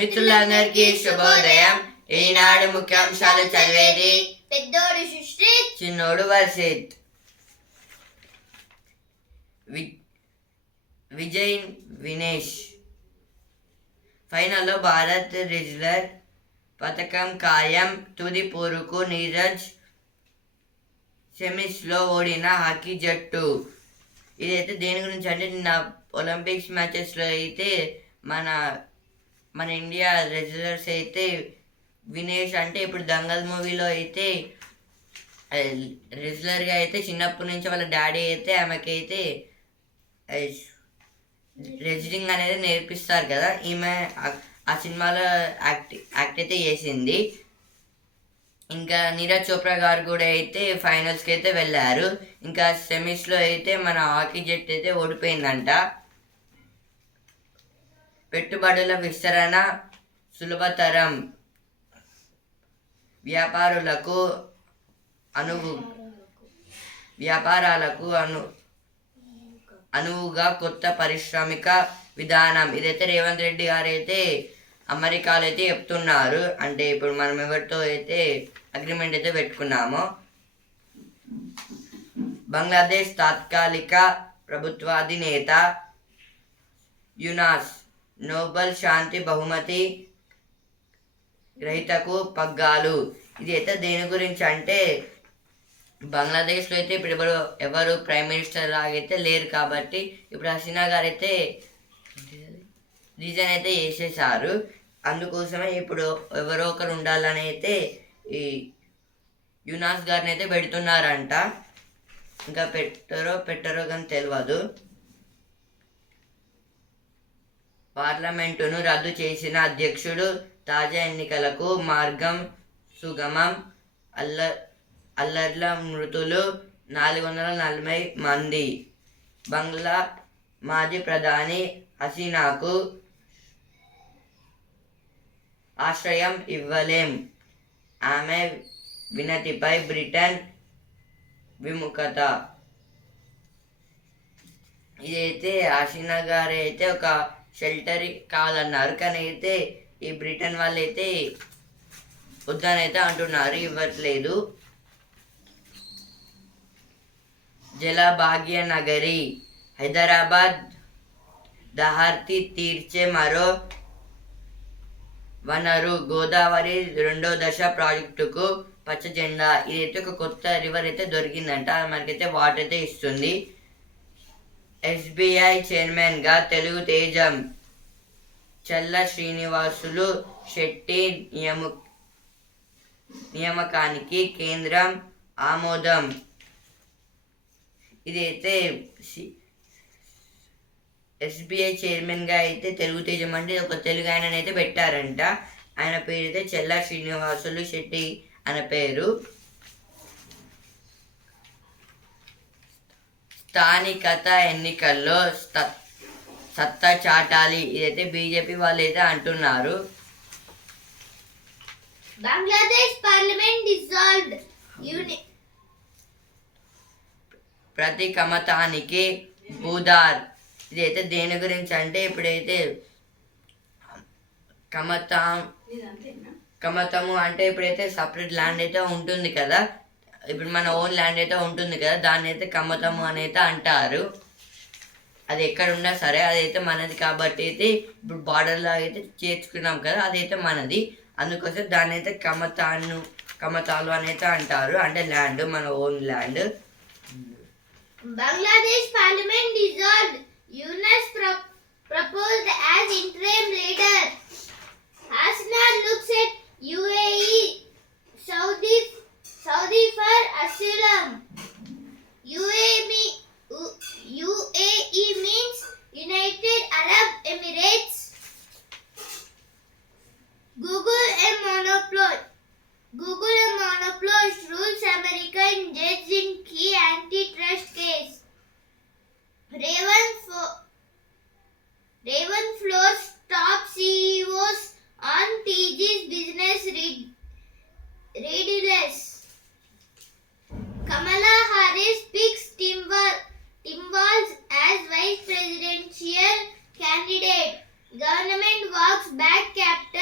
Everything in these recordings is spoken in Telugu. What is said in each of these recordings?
మిత్రులందరికీ శుభోదయం. ఈనాడు ముఖ్యాంశాలు చదివేది పెద్దోడు సుశ్రీత్, చిన్నోడు వర్షిత్. విజయ్ వినేష్ ఫైనల్లో భారత్ రెజ్లర్ పథకం ఖాయం. తుది పోరుకు నీరజ్ సెమీస్లో ఓడిన హాకీ జట్టు. ఇదైతే దేని గురించి అంటే నిన్న ఒలింపిక్స్ మ్యాచెస్లో అయితే మన ఇండియా రెజ్లర్స్ అయితే వినేష్ అంటే ఇప్పుడు దంగల్ మూవీలో అయితే రెజ్లర్గా అయితే చిన్నప్పటి నుంచి వాళ్ళ డాడీ అయితే ఆమెకైతే రెజ్లింగ్ అనేది నేర్పిస్తారు కదా. ఈమె ఆ సినిమాలో యాక్ట్ అయితే చేసింది. ఇంకా నీరజ్ చోప్రా గారు కూడా అయితే ఫైనల్స్కి అయితే వెళ్ళారు. ఇంకా సెమీస్లో అయితే మన హాకీ జట్టు అయితే ఓడిపోయిందంట. పెట్టుబడుల విస్తరణ సులభతరం, వ్యాపారాలకు అనువుగా కొత్త పారిశ్రామిక విధానం. ఇదైతే రేవంత్ రెడ్డి గారు అయితే అమెరికాలో అయితే చెప్తున్నారు. అంటే ఇప్పుడు మనం ఎవరితో అయితే అగ్రిమెంట్ అయితే పెట్టుకున్నామో. బంగ్లాదేశ్ తాత్కాలిక ప్రభుత్వాధినేత యూనాస్ నోబెల్ శాంతి బహుమతి గ్రహీతకు పగ్గాలు. ఇది అయితే దేని గురించి అంటే బంగ్లాదేశ్లో అయితే ఇప్పుడు ఎవరు ప్రైమ్ మినిస్టర్ లాగైతే లేరు కాబట్టి ఇప్పుడు హసీనా గారు అయితే రీజన్ అయితే చేసేసారు. అందుకోసమే ఇప్పుడు ఎవరో ఒకరు ఉండాలని అయితే ఈ యునాస్ గారిని అయితే పెడుతున్నారంట. ఇంకా పెట్టరో కానీ తెలియదు. పార్లమెంటును రద్దు చేసిన అధ్యక్షుడు తాజా ఎన్నికలకు మార్గం సుగమం. అల్లర్ల మృతులు 440 మంది. బంగ్లా మాజీ ప్రధాని హసీనాకు ఆశ్రయం ఇవ్వలేం. ఆమె వినతిపై బ్రిటన్ విముఖత. ఇదైతే హసీనా గారు అయితే ఒక షెల్టర్ కావాలన్నారు. కానీ అయితే ఈ బ్రిటన్ వాళ్ళు అయితే వద్దని అయితే అంటున్నారు, ఇవ్వట్లేదు. జలభాగ్య నగరి హైదరాబాద్ దహార్తి తీర్చే మరో వనరు. గోదావరి 2వ దశ ప్రాజెక్టుకు పచ్చ జెండా. ఇదైతే ఒక కొత్త రివర్ అయితే దొరికిందంట. మనకైతే వాటర్ అయితే ఇస్తుంది. SBI చైర్మన్గా తెలుగు తేజం చల్ల శ్రీనివాసులు శెట్టి నియామకానికి కేంద్రం ఆమోదం. ఇదైతే SBI చైర్మన్గా అయితే తెలుగు తేజం అంటే ఒక తెలుగు ఆయన అయితే పెట్టారంట. ఆయన పేరు అయితే చెల్ల శ్రీనివాసులు శెట్టి అనే పేరు. స్థానికత ఎన్నికల్లో సత్తా చాటాలి. ఇదైతే బీజేపీ వాళ్ళు అయితే అంటున్నారు. Bangladesh parliament dissolved. ప్రతి కమతానికి భూదార్. ఇదైతే దేని గురించి అంటే ఇప్పుడైతే కమతము అంటే ఇప్పుడైతే సపరేట్ ల్యాండ్ అయితే ఉంటుంది కదా. ఇప్పుడు మన ఓన్ ల్యాండ్ అయితే ఉంటుంది కదా, దాన్ని అయితే కమతము అని అయితే అంటారు. అది ఎక్కడ ఉన్నా సరే అదైతే మనది కాబట్టి అయితే ఇప్పుడు బార్డర్లో అయితే చేర్చుకున్నాం కదా, అదైతే మనది. అందుకోసం దాన్ని అయితే కమతాలు అని అయితే అంటారు. అంటే ల్యాండ్, మన own land. Bangladesh Parliament dissolved. Yunus proposed as interim leader. Hasina looks at UAE, Saudi for asylum. UAE means United Arab Emirates. Google a monopolist rules American judge in key antitrust case. Raven floors top CEOs on TG's business readiness. Kamala Harris picks Tim Walz as vice presidential candidate. Government walks back capital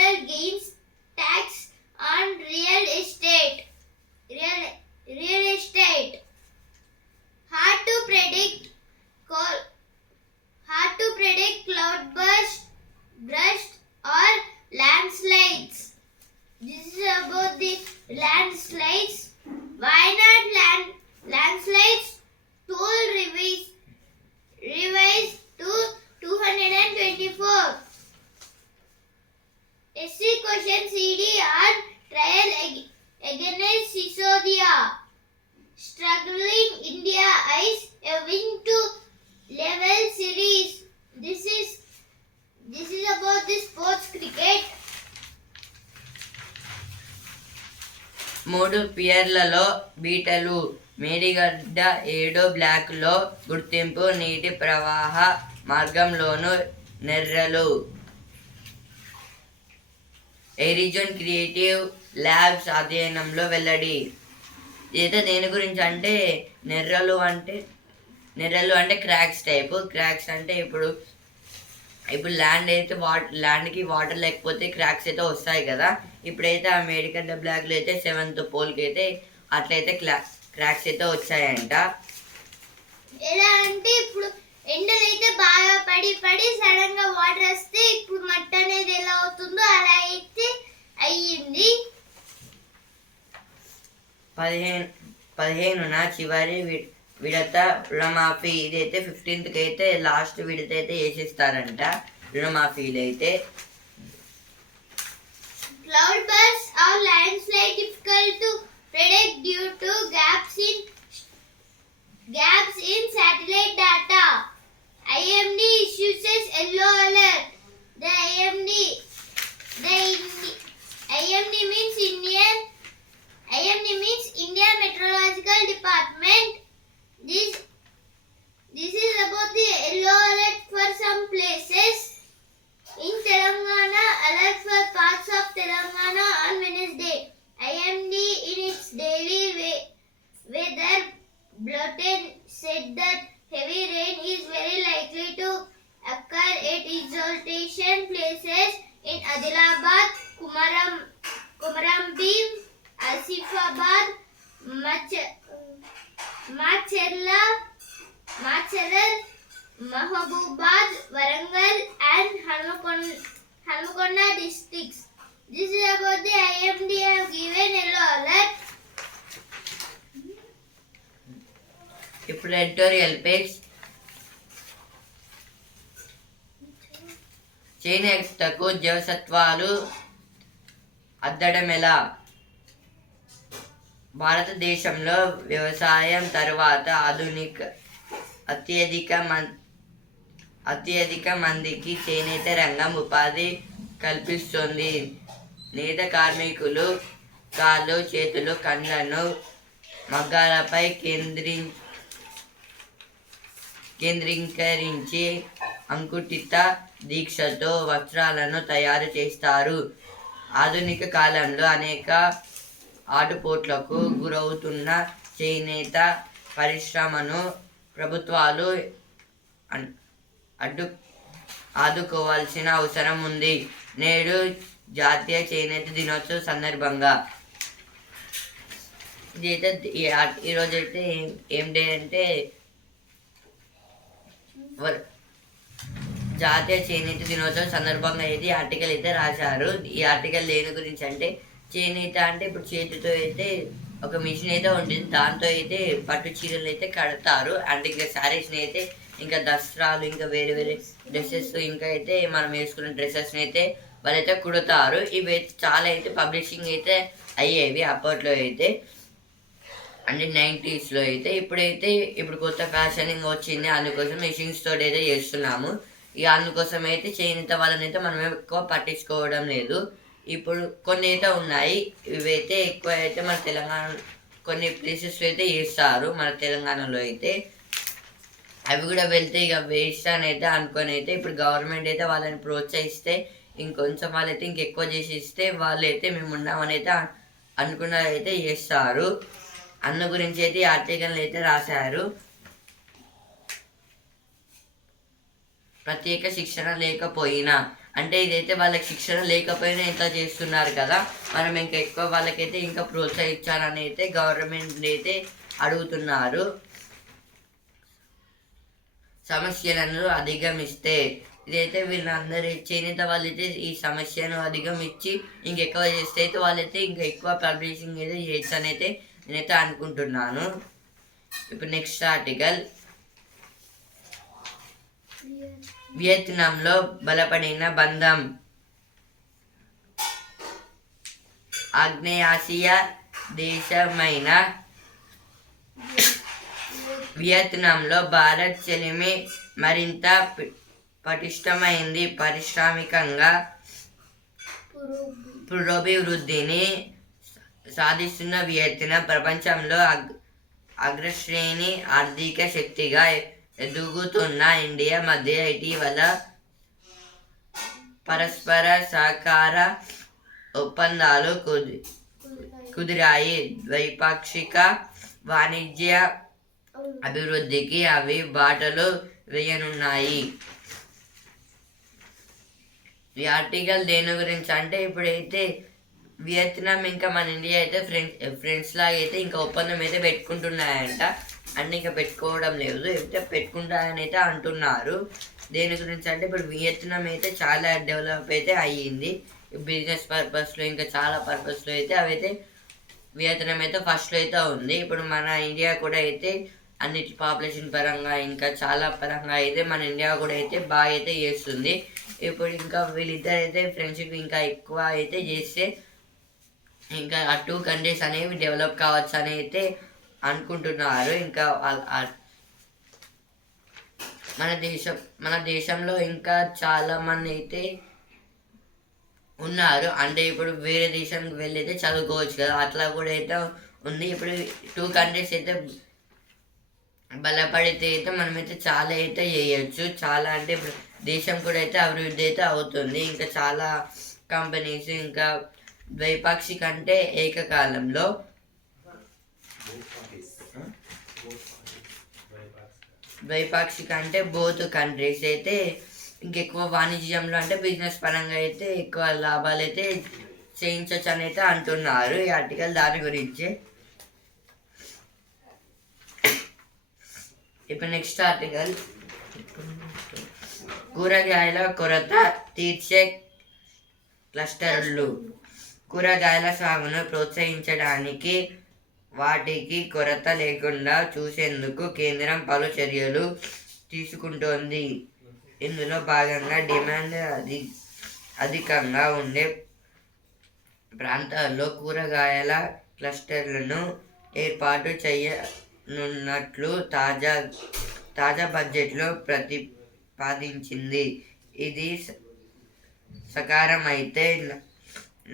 SC question CD on trial against Sisodia. Struggling India eyes a win to level series. This is about the sports cricket. 3 పియర్లలో బీటలు, మేడిగడ్డ 7 బ్లాక్లో గుర్తింపు, నీటి ప్రవాహ మార్గంలోను నెర్రలు. ఎరిజోన్ క్రియేటివ్ ల్యాబ్స్ అధ్యయనంలో వెల్లడి. ఇదైతే దేని గురించి అంటే నెర్రలు అంటే క్రాక్స్ టైపు. క్రాక్స్ అంటే ఇప్పుడు ల్యాండ్ అయితే ల్యాండ్కి వాటర్ లేకపోతే క్రాక్స్ అయితే వస్తాయి కదా. ఇప్పుడైతే ఆ మేడిగడ్డ బ్లాక్లో అయితే 7th పోల్కి అయితే అట్లయితే క్రాక్స్ అయితే వచ్చాయంట. ఎలా అంటే ఇప్పుడు ఎండలు అయితే బాగా పడి సడన్ గా వాటర్ వస్తే ఇప్పుడు మట్టి అనేది ఎలా అవుతుందో అలా అయితే అయ్యింది. 15న చివరి విడత రుణమాఫీ. ఇదైతే 15th అయితే లాస్ట్ విడత అయితే వేసేస్తారంట రుణమాఫీలు అయితే. Cloud bursts or landslide difficult to predict due to gaps in satellite data. IMD issues yellow alert. The IMD means India Meteorological Department. This is about the yellow alert for some places. In Telangana, alert for parts of Telangana on Wednesday. IMD in its daily weather bulletin said that heavy rain is very likely to occur at exaltation places in Adilabad, Kumarambim, Asifabad, Macherral, Mahabubad, Warangal and Hanmakonda districts. This is about the IMD have given yellow alert. ఇప్పుడు ఎడిటోరియల్ పేజ్. చేనేతకు జీవసత్వాలు అద్దడం ఎలా? భారతదేశంలో వ్యవసాయం తర్వాత అత్యధిక మందికి చేనేత రంగం ఉపాధి కల్పిస్తుంది. నేత కార్మికులు కాళ్ళు, చేతులు, కండ్లను మగ్గాలపై కేంద్రీకరించి అంకుటిత దీక్షతో వస్త్రాలను తయారు చేస్తారు. ఆధునిక కాలంలో అనేక ఆటుపోట్లకు గురవుతున్న చేనేత పరిశ్రమను ప్రభుత్వాలు ఆదుకోవాల్సిన అవసరం ఉంది. నేడు జాతీయ చేనేత దినోత్సవం సందర్భంగా ఇదైతే ఈరోజైతే ఏం డే అంటే జాతీయ చేనేత దినోత్సవం సందర్భంగా అయితే ఆర్టికల్ అయితే రాశారు. ఈ ఆర్టికల్ దేని గురించి అంటే చేనేత అంటే ఇప్పుడు చేతితో అయితే ఒక మిషన్ అయితే ఉంటుంది, దాంతో అయితే పట్టు చీరలు అయితే కడతారు. అండ్ ఇంకా శారీస్ని అయితే ఇంకా దసరాలు ఇంకా వేరే వేరే డ్రెస్సెస్ ఇంకా అయితే మనం వేసుకున్న డ్రెస్సెస్ని అయితే వాళ్ళైతే కుడతారు. ఇవి అయితే చాలా అయితే పబ్లిషింగ్ అయితే అయ్యేవి అప్పట్లో అయితే, అంటే 90sలో అయితే. ఇప్పుడు కొత్త ఫ్యాషనింగ్ వచ్చింది, అందుకోసం మెషిన్స్ తోటి అయితే చేస్తున్నాము. ఇక అందుకోసం అయితే చేనేత వాళ్ళని అయితే మనం ఎక్కువ పట్టించుకోవడం లేదు. ఇప్పుడు కొన్ని అయితే ఉన్నాయి, ఇవైతే ఎక్కువ అయితే మన తెలంగాణ కొన్ని ప్లేసెస్లో అయితే చేస్తారు. మన తెలంగాణలో అయితే అవి కూడా వెళ్తే ఇక వేస్ట్ అని అయితే అనుకొని అయితే ఇప్పుడు గవర్నమెంట్ అయితే వాళ్ళని ప్రోత్సహిస్తే ఇంకొంచెం వాళ్ళైతే ఇంకెక్కువ చేసి ఇస్తే వాళ్ళైతే మేము ఉన్నామని అయితే అనుకున్నది అయితే చేస్తారు. అన్న గురించి అయితే ఈ ఆర్టికల్ అయితే రాశారు. ప్రత్యేక శిక్షణ లేకపోయినా అంటే ఇదైతే వాళ్ళకి శిక్షణ లేకపోయినా ఇంత చేస్తున్నారు కదా, మనం ఇంకా ఎక్కువ వాళ్ళకైతే ఇంకా ప్రోత్సహించాలని అయితే గవర్నమెంట్ అయితే అడుగుతున్నారు. సమస్యలను అధిగమిస్తే ఇదైతే వీళ్ళందరూ చేనేత వాళ్ళైతే ఈ సమస్యను అధిగమించి ఇంకెక్కువ చేస్తే అయితే వాళ్ళైతే ఇంకా ఎక్కువ పబ్లిషింగ్ అయితే చేయొచ్చని అయితే నేనైతే అనుకుంటున్నాను. ఇప్పుడు నెక్స్ట్ ఆర్టికల్. వియత్నాంలో బలపడిన బంధం. ఆగ్నేయాసియా దేశమైన వియత్నాంలో భారత్ చెలిమి మరింత పటిష్టమైంది. పారిశ్రామికంగా పురోభివృద్ధిని సాధిస్తున్న వియత్నాం ప్రపంచంలో అగ్రశ్రేణి ఆర్థిక శక్తిగా ఎదుగుతున్న ఇండియా మధ్య ఇటీవల పరస్పర సహకార ఒప్పందాలు కుదిరాయి. ద్వైపాక్షిక వాణిజ్య అభివృద్ధికి అవి బాటలు వేయనున్నాయి. ఈ ఆర్టికల్ దేని గురించి అంటే ఇప్పుడైతే వియత్నాం ఇంకా మన ఇండియా అయితే ఫ్రెండ్స్ లాగా అయితే ఇంకా ఒప్పందం అయితే పెట్టుకుంటున్నాయంట. అన్నీ ఇంకా పెట్టుకోవడం లేదు, అయితే పెట్టుకుంటాయని అయితే అంటున్నారు. దేని గురించి అంటే ఇప్పుడు వియత్నాం అయితే చాలా డెవలప్ అయితే అయ్యింది బిజినెస్ పర్పస్లో, ఇంకా చాలా పర్పస్లో అయితే అవైతే వియత్నాం అయితే ఫస్ట్లో అయితే ఉంది. ఇప్పుడు మన ఇండియా కూడా అయితే అన్నిటి పాపులేషన్ పరంగా ఇంకా చాలా పరంగా అయితే మన ఇండియా కూడా అయితే బాగా అయితే చేస్తుంది. ఇప్పుడు ఇంకా వీళ్ళిద్దరు అయితే ఫ్రెండ్షిప్ ఇంకా ఎక్కువ అయితే చేస్తే ఇంకా ఆ 2 కంట్రీస్ అనేవి డెవలప్ కావచ్చు అని అయితే అనుకుంటున్నారు. ఇంకా మన దేశంలో ఇంకా చాలా మంది అయితే ఉన్నారు. అంటే ఇప్పుడు వేరే దేశానికి వెళ్ళి అయితే చదువుకోవచ్చు కదా, అట్లా కూడా అయితే ఉంది. ఇప్పుడు 2 కంట్రీస్ అయితే బలపడితే అయితే మనమైతే చాలా అయితే చేయొచ్చు. చాలా అంటే ఇప్పుడు దేశం కూడా అయితే అభివృద్ధి అయితే అవుతుంది. ఇంకా చాలా కంపెనీస్ ఇంకా ద్వైపాక్షిక అంటే ఏకకాలంలో ద్వైపాక్షిక అంటే బోత్ కంట్రీస్ అయితే ఇంకెక్కువ వాణిజ్యంలో అంటే బిజినెస్ పరంగా అయితే ఎక్కువ లాభాలు అయితే చేయించవచ్చు అని అయితే అంటున్నారు. ఈ ఆర్టికల్ దాని గురించి. ఇప్పుడు నెక్స్ట్ ఆర్టికల్ కూరగాయల కొరత తీర్చే క్లస్టర్లు. కూరగాయల సాగును ప్రోత్సహించడానికి వాటికి కొరత లేకుండా చూసేందుకు కేంద్రం పలు చర్యలు తీసుకుంటోంది. ఇందులో భాగంగా డిమాండ్ అధికంగా ఉండే ప్రాంతాల్లో కూరగాయల క్లస్టర్లను ఏర్పాటు చేయనున్నట్లు తాజా బడ్జెట్లో ప్రతిపాదించింది. ఇది సకారమైతే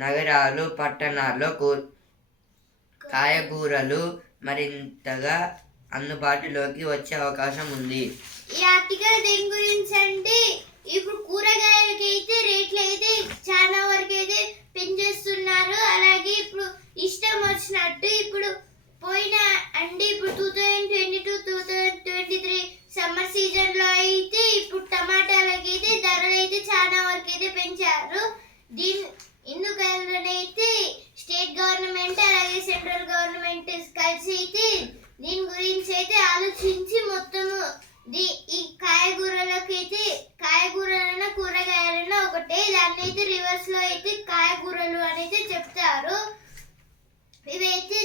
నగరాలు, పట్టణాల్లో కాయగూరలు మరింతగా అందుబాటులోకి వచ్చే అవకాశం ఉంది. ఈ ఆర్టికల్ దేని గురించి అంటే ఇప్పుడు కూరగాయలకి అయితే రేట్లు అయితే చాలా వరకు అయితే పెంచేస్తున్నారు. అలాగే ఇప్పుడు ఇష్టం వచ్చినట్టు ఇప్పుడు పోయిన అంటే ఇప్పుడు 2022-2023 సమ్మర్ సీజన్ లో అయితే ఇప్పుడు టమాటాలకి అయితే ధరలు అయితే చాలా వరకు అయితే పెంచారు. ఇందుకైతే స్టేట్ గవర్నమెంట్ అలాగే సెంట్రల్ గవర్నమెంట్ కలిసి అయితే దీని గురించి అయితే ఆలోచించి మొత్తము ఈ కాయగూరలైనా కూరగాయలైనా ఒకటే, దాన్ని అయితే రివర్స్ లో అయితే కాయగూరలు అనేది చెప్తారు. ఇవైతే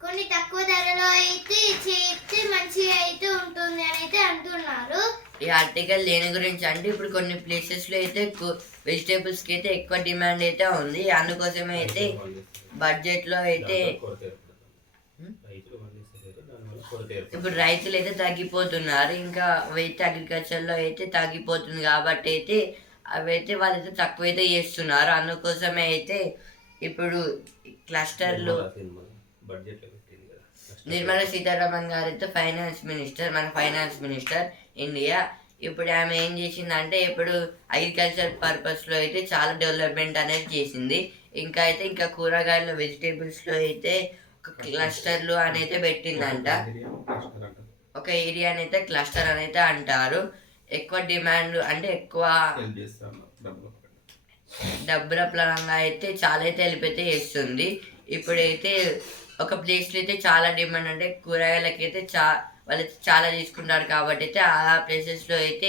కొన్ని తక్కువ ధరలో అయితే చేస్తే మంచిగా అయితే ఉంటుంది అని అయితే అంటున్నారు. ఈ ఆర్టికల్ దేని గురించి అంటే ఇప్పుడు కొన్ని ప్లేసెస్లో అయితే వెజిటేబుల్స్కి అయితే ఎక్కువ డిమాండ్ అయితే ఉంది. అందుకోసమే అయితే బడ్జెట్లో అయితే ఇప్పుడు రైతులు అయితే తగ్గిపోతున్నారు. ఇంకా అయితే అగ్రికల్చర్లో అయితే తగ్గిపోతుంది కాబట్టి అయితే అవైతే వాళ్ళైతే తక్కువ అయితే చేస్తున్నారు. అందుకోసమే అయితే ఇప్పుడు క్లస్టర్లు నిర్మలా సీతారామన్ గారు అయితే మన ఫైనాన్స్ మినిస్టర్ ఇండియా. ఇప్పుడు ఆమె ఏం చేసిందంటే ఇప్పుడు అగ్రికల్చర్ పర్పస్లో అయితే చాలా డెవలప్మెంట్ అనేది చేసింది. ఇంకా కూరగాయల వెజిటేబుల్స్లో అయితే ఒక క్లస్టర్లు అనేది పెట్టిందంట. ఒక ఏరియాని అయితే క్లస్టర్ అని అయితే అంటారు. ఎక్కువ డిమాండ్ అంటే ఎక్కువ డబ్బుల పరంగా అయితే చాలా అయితే హెల్ప్ అయితే చేస్తుంది. ఇప్పుడైతే ఒక ప్లేస్లో అయితే చాలా డిమాండ్ అంటే కూరగాయలకి అయితే వాళ్ళు చాలా తీసుకుంటారు కాబట్టి అయితే ఆ ప్లేసెస్లో అయితే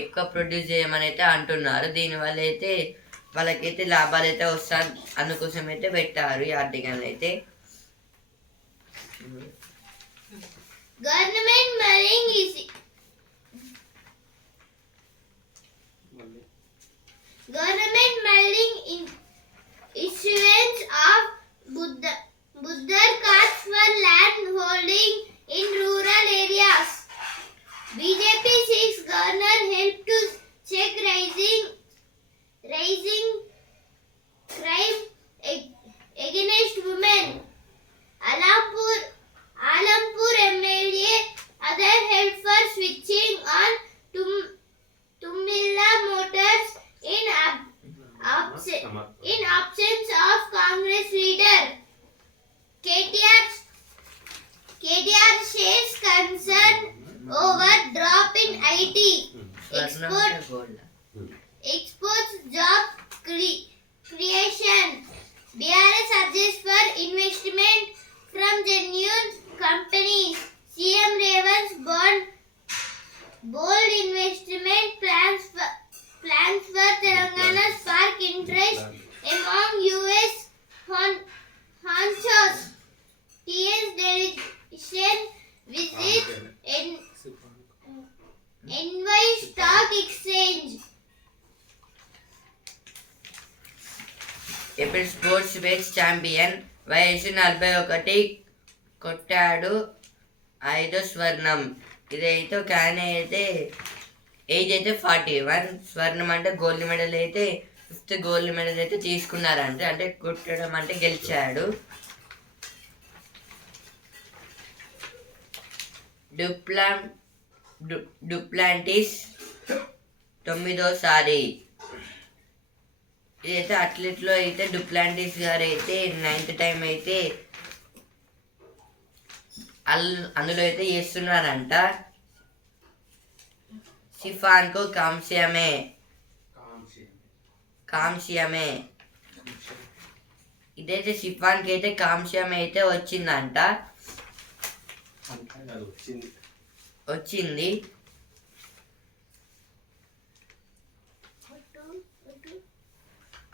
ఎక్కువ ప్రొడ్యూస్ చేయమని అయితే అంటున్నారు. దీనివల్ల అయితే వాళ్ళకైతే లాభాలు అయితే వస్తాయి. అందుకోసం అయితే పెట్టారు ఈ ఆర్టికల్ అయితే. Government mulling issuance of KTR shares concern over drop in IT. స్వర్ణం Export అంటే gold. exports job creation. BRS urges for investment from genuine companies. CM Revan's bold investment plans for Telangana spark interest among US honchos. TS delegation visit NY Stock Exchange. ఇప్పుడు స్పోర్ట్స్ బేస్ ఛాంపియన్ వయసు 41 కొట్టాడు 5 స్వర్ణం. ఇదైతే కానీ అయితే ఏజ్ అయితే 41. స్వర్ణం అంటే గోల్డ్ మెడల్ అయితే 5th గోల్డ్ మెడల్ అయితే తీసుకున్నారంటే అంటే కొట్టడం అంటే గెలిచాడు. డుప్లాంటిస్ 9వ సారి. ఇదైతే అథ్లెట్లో అయితే డుప్లాంటిస్ గారు అయితే 9th టైం అయితే అందులో అయితే చేస్తున్నారంట. సిఫాన్కు కాంస్యమే. ఇదైతే సిఫాన్కి అయితే కాంస్యం అయితే వచ్చిందంట. వచ్చింది.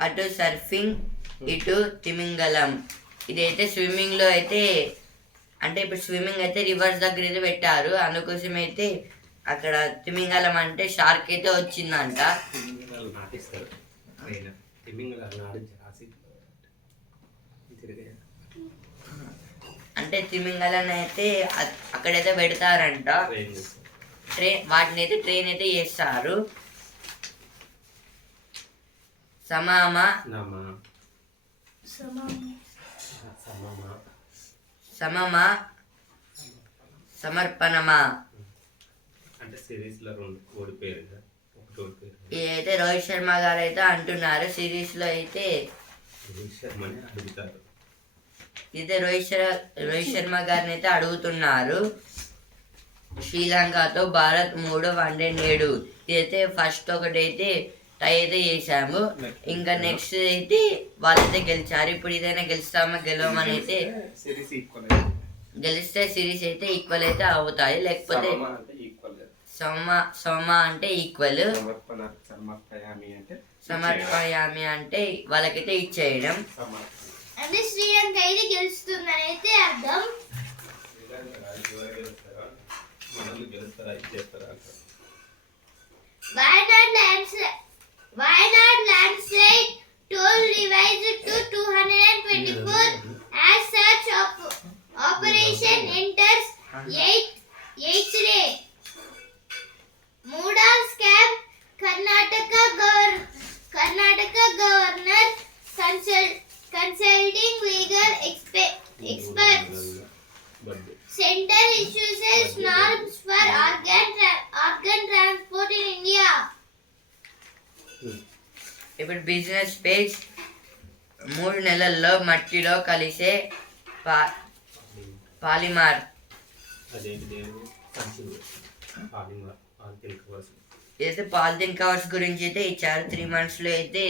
అటు సర్ఫింగ్ ఇటు తిమింగలం. ఇదైతే స్విమ్మింగ్లో అయితే అంటే ఇప్పుడు స్విమ్మింగ్ అయితే రివర్స్ దగ్గర అయితే పెట్టారు. అందుకోసం అయితే అక్కడ తిమింగలం అంటే షార్క్ అయితే వచ్చిందంట. అంటే తిమింగలం అయితే అక్కడైతే పెడతారంట. వాటిని అయితే ట్రైన్ అయితే చేస్తారు. సమర్పణమా అంటే సిరీస్ లో ఓడిపోయారు. ఇదైతే రోహిత్ శర్మ గారు అయితే అంటున్నారు. సిరీస్ లో అయితే రోహిత్ శర్మని అడుగుతారు. ఇదే రోహిత్ శర్మ గారిని అయితే అడుగుతున్నారు. శ్రీలంకతో భారత్ 3వ వన్డే నేడు. ఇదైతే ఫస్ట్ ఒకటైతే టై అయితే చేసాము. ఇంకా నెక్స్ట్ అయితే వాళ్ళైతే గెలిచారు. ఇప్పుడు ఇదైనా గెలుస్తామా గెలవమని అయితే గెలిస్తే సిరీస్ అయితే ఈక్వల్ అయితే అవుతాయి. లేకపోతే సమ అంటే ఈక్వల్, సమర్పయామి అంటే వాళ్ళకైతే ఇచ్చేయడం. అంటే శ్రీలంక అయితే గెలుస్తుందని అయితే అర్థం. Wayanad landslide toll revised to 224 as search operation enters 8th day. Mooda scam. Karnataka governor consulting legal experts. Center issues norms for organ transport in India. ఇప్పుడు బిజినెస్ పేజ్ 3 నెలల్లో మట్టిలో కలిసే పాలిమర్. అయితే పాలిథిన్ కవర్స్ గురించి అయితే ఇచ్చారు. 3 monthsలో అయితే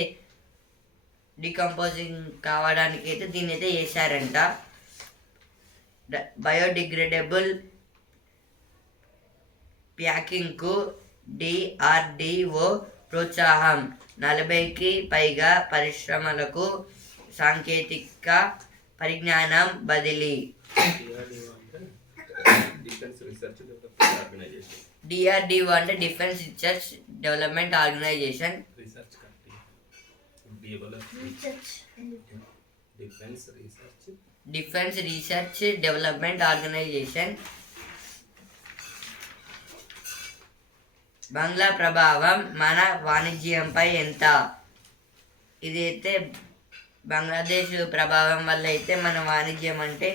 డికంపోజింగ్ కావడానికి అయితే దీన్ని అయితే చేశారంట. బయోడిగ్రేడబుల్ ప్యాకింగ్కు DRDO ప్రోత్సాహం. 40కి పైగా పరిశ్రమలకు సాంకేతిక పరిజ్ఞానం బదిలీ. DRDO అంటే defence research development organisation. Defence research development organisation. Bangla ప్రభావం మన వాణిజ్యంపై ఎంత? ఇదైతే బంగ్లాదేశ్ ప్రభావం వల్ల అయితే మన వాణిజ్యం అంటే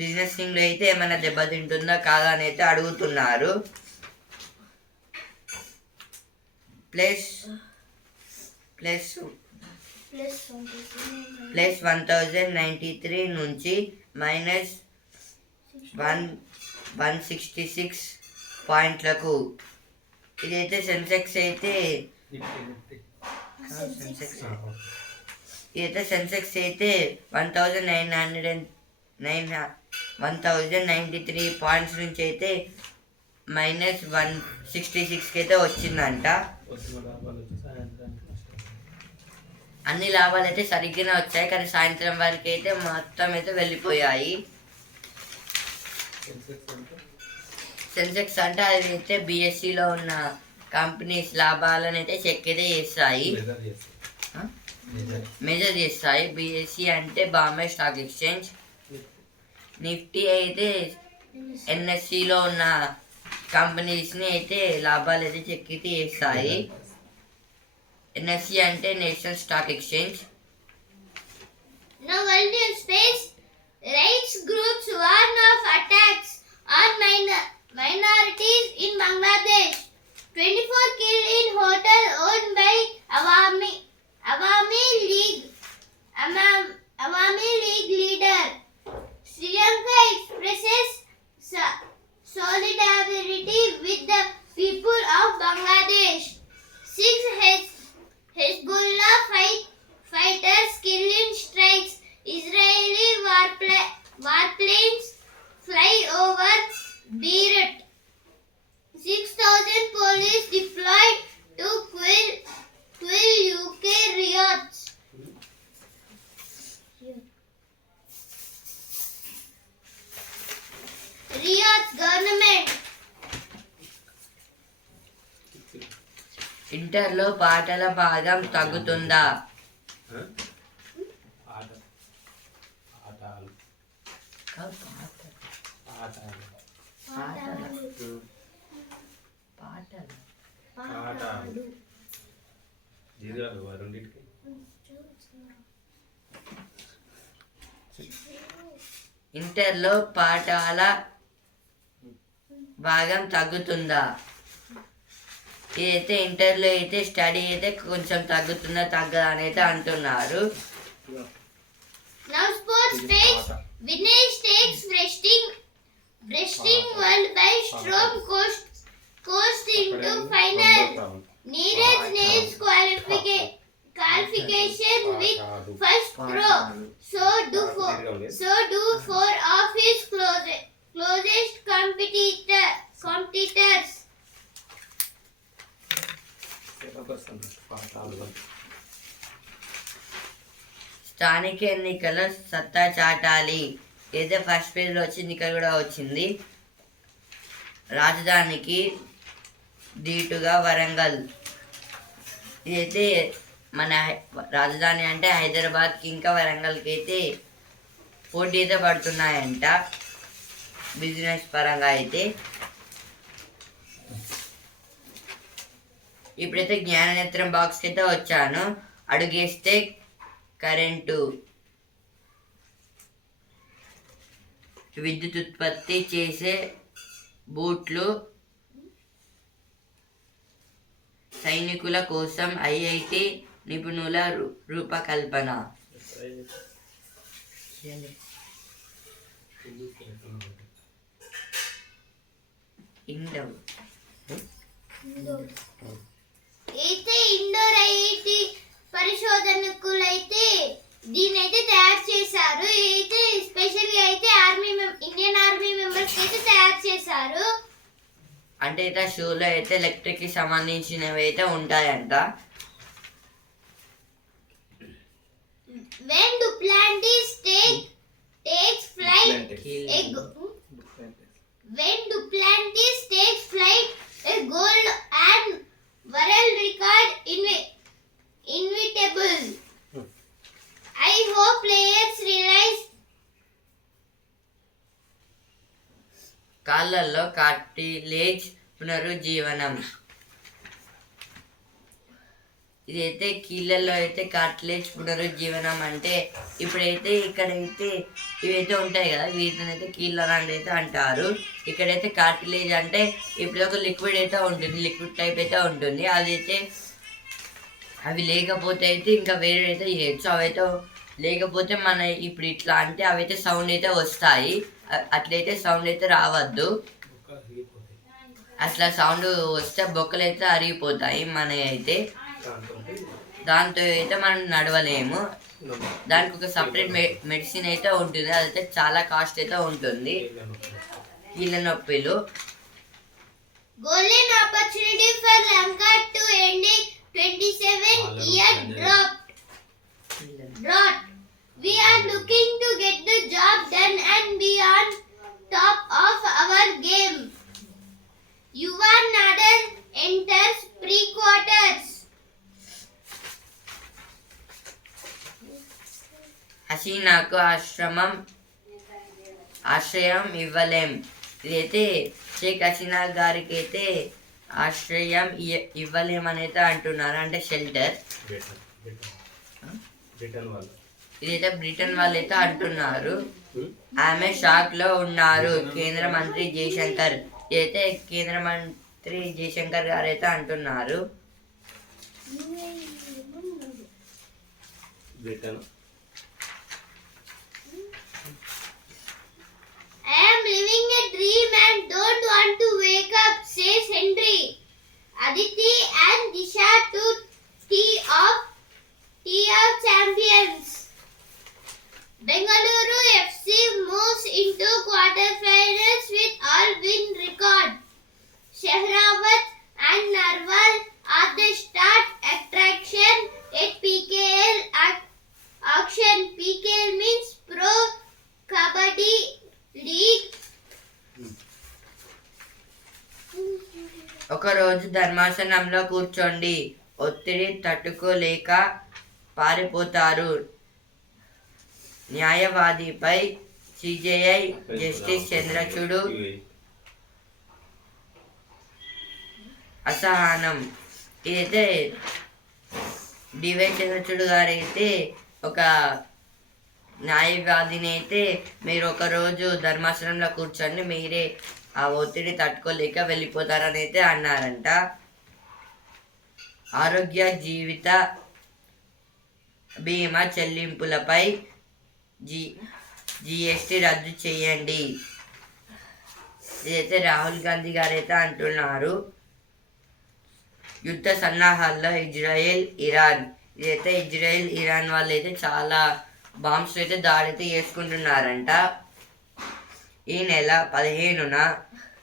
బిజినెసింగ్లో అయితే ఏమైనా దెబ్బతింటుందా కాదా అని అయితే అడుగుతున్నారు. ప్లస్ ప్లస్ 1093 నుంచి మైనస్ 166 పాయింట్లకు. ఇదైతే సెన్సెక్స్ అయితే సెన్సెక్స్ అయితే 1093 పాయింట్స్ నుంచి అయితే మైనస్ 166కి అయితే వచ్చిందంట. అన్ని లాభాలు అయితే సరిగ్గానే వచ్చాయి, కానీ సాయంత్రం వరకు అయితే మొత్తం అయితే వెళ్ళిపోయాయి. సెన్సెక్స్ అంటే అది అయితే బిఎస్సిలో ఉన్న కంపెనీస్ లాభాలను అయితే చెక్ అయితే చేస్తాయి, మెజర్ చేస్తాయి. బిఎస్సి అంటే బాంబే స్టాక్ ఎక్స్చేంజ్. నిఫ్టీ అయితే ఎన్ఎస్సిలో ఉన్న కంపెనీస్ని అయితే లాభాలు అయితే చెక్ అయితే చేస్తాయి. ఎన్ఎస్సి అంటే national stock exchange. Now, world news space. Rights groups warn of attacks on minorities in Bangladesh. 24 killed in hotel owned by Awami League leader. Sri Lanka expresses solidarity with the people of Bangladesh. 6 Hezbollah fighters killed in strikes. Israeli warplanes fly over Beirut. 6,000 police deployed to quell UK riots. Government. ఇంటర్లో పాటల భాగం తగ్గుతుందా? ఇంటర్లో పాఠాల భాగం తగ్గుతుందా? ఇదైతే ఇంటర్లో అయితే స్టడీ అయితే కొంచెం తగ్గుతుందా తగ్గదా అని అయితే అంటున్నారు. Now sports page. Vinesh takes wrestling world by storm, coast into final. Neeraj nails qualification with first pro. So do 4 of his closest competitors. స్థానిక ఎన్నికల సత్తా చాటాలి. ఏదో ఫస్ట్ పేజ్లో వచ్చింది, ఇక్కడ కూడా వచ్చింది. రాజధానికి దీటుగా వరంగల్. ఇదైతే మన రాజధాని అంటే హైదరాబాద్కి ఇంకా వరంగల్కి అయితే పోటీ అయితే పడుతున్నాయంట బిజినెస్ పరంగా అయితే. ఇప్పుడైతే జ్ఞాననేత్రం బాక్స్కి అయితే వచ్చాను. అడుగేస్తే కరెంటు, విద్యుత్ ఉత్పత్తి చేసే బూట్లు, సైనికుల కోసం ఐఐటి నిపుణుల రూపకల్పన. అయితే ఇండోర్ ఐఐటి పరిశోధకులైతే దీన్ని అయితే తయారు చేశారు. అయితే స్పెషల్గా అయితే ఇండియన్ ఆర్మీ మెంబర్స్ అయితే తయారు చేశారు. అంటే ఇట్లా షూలో అయితే ఎలక్ట్రిక్ కి సంబంధించినవి అయితే ఉంటాయంట. When Duplantis takes flight, when Duplantis takes flight, a gold and world record inevitable. I hope players realize. కాళ్ళల్లో కార్టిలేజ్ పునరుజ్జీవనం. ఇదైతే కీళ్ళల్లో అయితే కార్టిలేజ్ పునరుజ్జీవనం అంటే ఇప్పుడైతే ఇక్కడైతే ఇవైతే ఉంటాయి కదా, వీటిని అయితే కీళ్ళ లాంటి అయితే అంటారు. ఇక్కడైతే కార్టిలేజ్ అంటే ఇప్పుడు ఒక లిక్విడ్ అయితే ఉంటుంది, లిక్విడ్ టైప్ అయితే ఉంటుంది. అదైతే అవి లేకపోతే అయితే ఇంకా వేరే అయితే చేయొచ్చు. అవైతే లేకపోతే మన ఇప్పుడు ఇట్లా అంటే అవైతే సౌండ్ అయితే వస్తాయి. అట్లయితే సౌండ్ అయితే రావద్దు. అట్లా సౌండ్ వస్తే బొక్కలు అయితే అరిగిపోతాయి మన అయితే. దాంతో అయితే మనం నడవలేము. దానికి ఒక సపరేట్ మెడిసిన్ అయితే ఉంటుంది. అదైతే చాలా కాస్ట్ అయితే ఉంటుంది. కీళ్ళ నొప్పులు. Golden opportunity for Lanka to ending 27-year drought. We are looking to get the job done and be on top of our game. Yuva Nadal enters pre-quarters. హసీనాకు ఆశ్రయం ఇవ్వలేం. ఇదైతే షేక్ హసీనా గారికి అయితే ఆశ్రయం ఇవ్వలేమనైతే అంటున్నారు. అంటే షెల్టర్. ఇదైతే బ్రిటన్ వాళ్ళు అయితే అంటున్నారు. ఆమె షాక్ లో ఉన్నారు. కేంద్ర మంత్రి జయశంకర్. ఇదైతే కేంద్ర మంత్రి జయశంకర్ గారు అయితే అంటున్నారు. I am living a dream and don't want to wake up, says Henry. Aditi and Disha to tea of champions. Bengaluru FC moves into quarterfinals with all-win record. Shehrawat and Narwal are the start attraction at PKL auction. PKL means Pro Kabaddi League. ఒకరోజు ధర్మాసనంలో కూర్చోండి. ఒత్తిడి తట్టుకోలేక పారిపోతారు. న్యాయవాదిపై సిజేఐ జస్టిస్ చంద్రచూడ్ అసహనం. ఇదైతే డివై చంద్రచూడ్ గారు అయితే ఒక న్యాయవాదిని అయితే మీరు ఒకరోజు ధర్మాసనంలో కూర్చొని మీరే ఆ ఒత్తిడి తట్టుకోలేక వెళ్ళిపోతారని అయితే అన్నారంట. ఆరోగ్య జీవిత బీమా చెల్లింపులపై జిఎస్టీ రద్దు చేయండి. ఇదైతే రాహుల్ గాంధీ గారు అయితే అంటున్నారు. యుద్ధ సన్నాహాల్లో ఇరాన్. ఇదైతే ఇరాన్ వాళ్ళు అయితే చాలా బాంబ్స్ అయితే దాడి అయితే చేసుకుంటున్నారంట. ఈ నెల 15న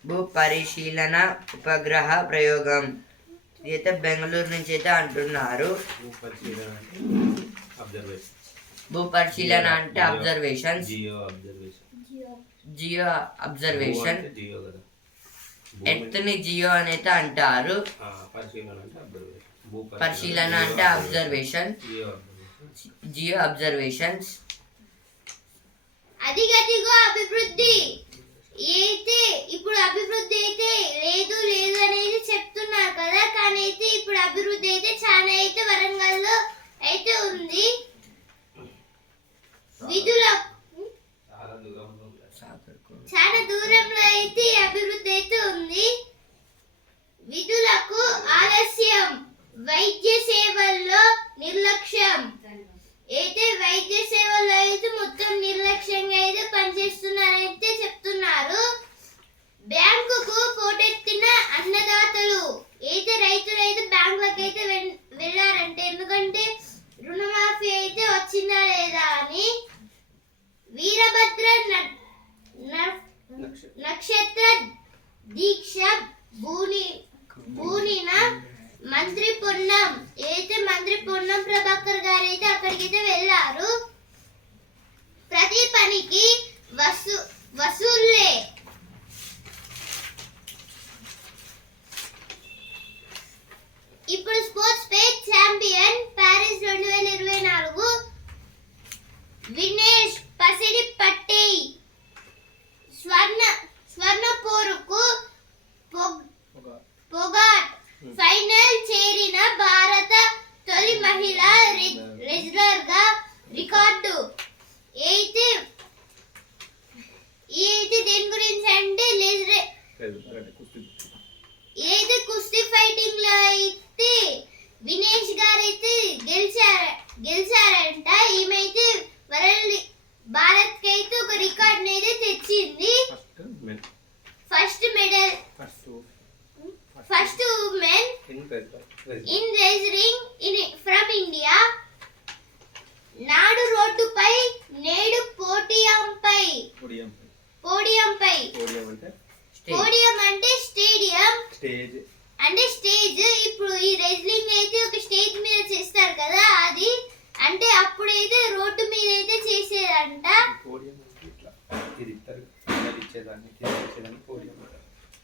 భూ పరిశీలన ఉపగ్రహ ప్రయోగం. ఇదైతే బెంగళూరు నుంచి అయితే అంటున్నారు. భూ పరిశీలన అంటే అబ్జర్వేషన్స్. జియో అబ్జర్వేషన్. ఎర్త్ ని జియో అని అయితే అంటారు. పరిశీలన అంటే అబ్జర్వేషన్. జియో అబ్జర్వేషన్స్. అదిగదిగో అభివృద్ధి. అయితే ఇప్పుడు అభివృద్ధి అయితే లేదు అనేది చెప్తున్నారు కదా, కానీ అయితే ఇప్పుడు అభివృద్ధి అయితే చాలా అయితే వరంగల్లో అయితే ఉంది. విధుల చాలా దూరంలో అయితే అభివృద్ధి అయితే ఉంది. విధులకు ఆలస్యం. వైద్య సేవల్లో నిర్లక్ష్యం. అయితే వైద్య సేవల్లో అయితే మొత్తం నిర్లక్ష్యంగా అయితే పనిచేస్తున్నారైతే చెప్తున్నారు. బ్యాంకుకు పోటెత్తిన అన్నదాతలు. అయితే రైతులైతే బ్యాంకులకు అయితే వెళ్ళారంటే, ఎందుకంటే రుణమాఫీ అయితే వచ్చిందా లేదా అని. వీరభద్ర నక్షత్ర దీక్ష భూనిన మంత్రి పొన్నం. అయితే మంత్రి పొన్నం ప్రభాకర్ గారు అయితే అక్కడికైతే వెళ్ళారు. ప్రతి పనికి వసూళ్లే. ఇప్పుడు sports page champion Paris 2024 Vinesh పసిడి పట్టేయ్ స్వర్ణ పోరుకు అంట. ఈమెయితే వరల్డ్ భారత్ కి అయితే ఒక రికార్డ్ అయితే తెచ్చింది. First medal first women in wrestling from India. నాడు రోడ్డుపై నేడు పోడియంపై. పోడియం అంటే స్టేడియం అంటే స్టేజ్. ఇప్పుడు ఈ రెజ్లింగ్ అయితే ఒక స్టేజ్ మీద చేస్తారు కదా, అది అంటే అప్పుడైతే రోడ్డు మీద అయితే చేసేదంట.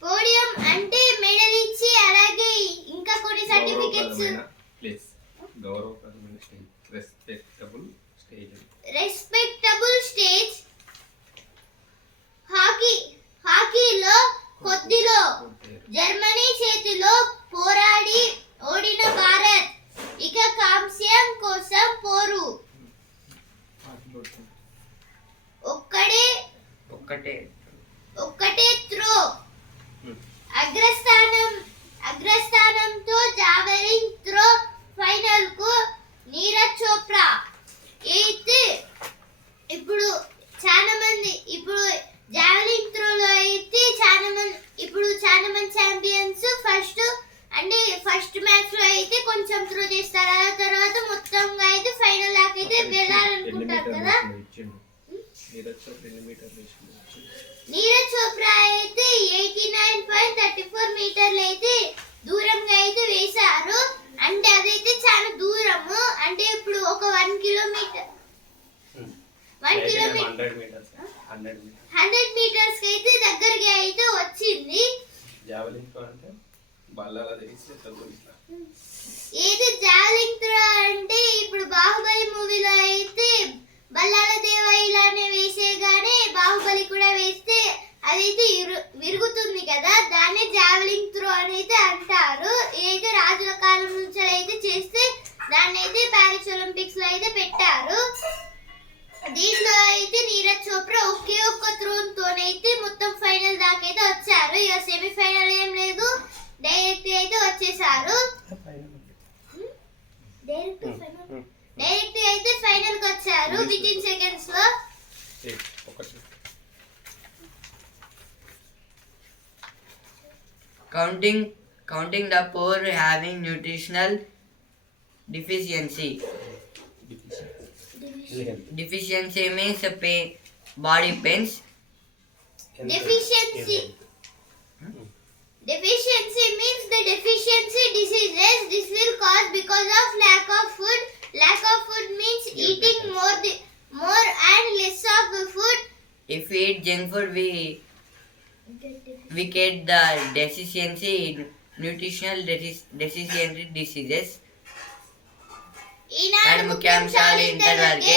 పోడియం అంటే మెడల్ ఇచ్చి అలాగే ఇంకా కొన్ని సర్టిఫికెట్స్. Respectable stage. హాకీలో కొద్దిలో జర్మనీ చేతిలో పోరాడి ఓడిన భారత్ ఇక కాంస్యం కోసం పోరు. ఒక్కటే త్రో. అగ్రస్థానంతో జావెలిన్ త్రో ఫైనల్ కు నీరజ్ చోప్రా. అయితే ఇప్పుడు చాలా మంది జావెలిన్ త్రోలో అయితే చాలా మంది ఛాంపియన్స్ ఫస్ట్ మ్యాచ్ లో అయితే కొంచెం త్రో చేస్తారు. ఆ తర్వాత మొత్తంగా అయితే ఫైనల్ దాకా అయితే వెళ్ళాలనుకుంటారు కదా. నీరజ్ చోప్రా అయితే 89.34 మీటర్లు అయితే దూరంగా అయితే వేశారు. అంటే అదైతే చాలా దూరము. అంటే ఇప్పుడు ఒక 1 కిలోమీటర్ 100 మీటర్స్ అయితే దగ్గరగా అయితే వచ్చింది. ఏది జావెలిన్ త్రో అంటే ఇప్పుడు బాహుబలి మూవీలో అయితే బల్లాల దేవ ఇలానే వేసేగానే బాహుబలి కూడా వేస్తే అదైతే విరుగుతుంది కదా, దాన్ని జావెలిన్ త్రో అని అయితే అంటారు. ఏదైతే రాజుల కాలం నుంచి అయితే చేస్తే దాన్ని అయితే ప్యారిస్ ఒలింపిక్స్ లో అయితే పెట్టారు. దీంట్లో అయితే నీరజ్ చోప్రా ఒకే ఒక్క త్రోన్ తోనైతే మొత్తం ఫైనల్ దాకా అయితే వచ్చారు. ఇక సెమీఫైనల్ ఏం లేదు, డైరెక్ట్ అయితే వచ్చేసారు. డైరెక్ట్ అయితే ఫైనల్ కి వచ్చారు విత్ ఇన్ సెకండ్స్ లో. counting the poor having nutritional deficiency. Deficiency means body pains. Deficiency means the deficiency diseases. This will cause because of lack of food. Lack of food means eating more and less of the food. If we eat junk food, we get the deficiency, nutritional deficiency diseases. ఈనాడు ముఖ్యాంశాలు ఇంతవరకే.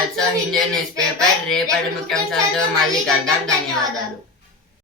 Also Hindu news paper. రేపటి ముఖ్యాంశాలతో మళ్ళీ కలుద్దాం. ధన్యవాదాలు.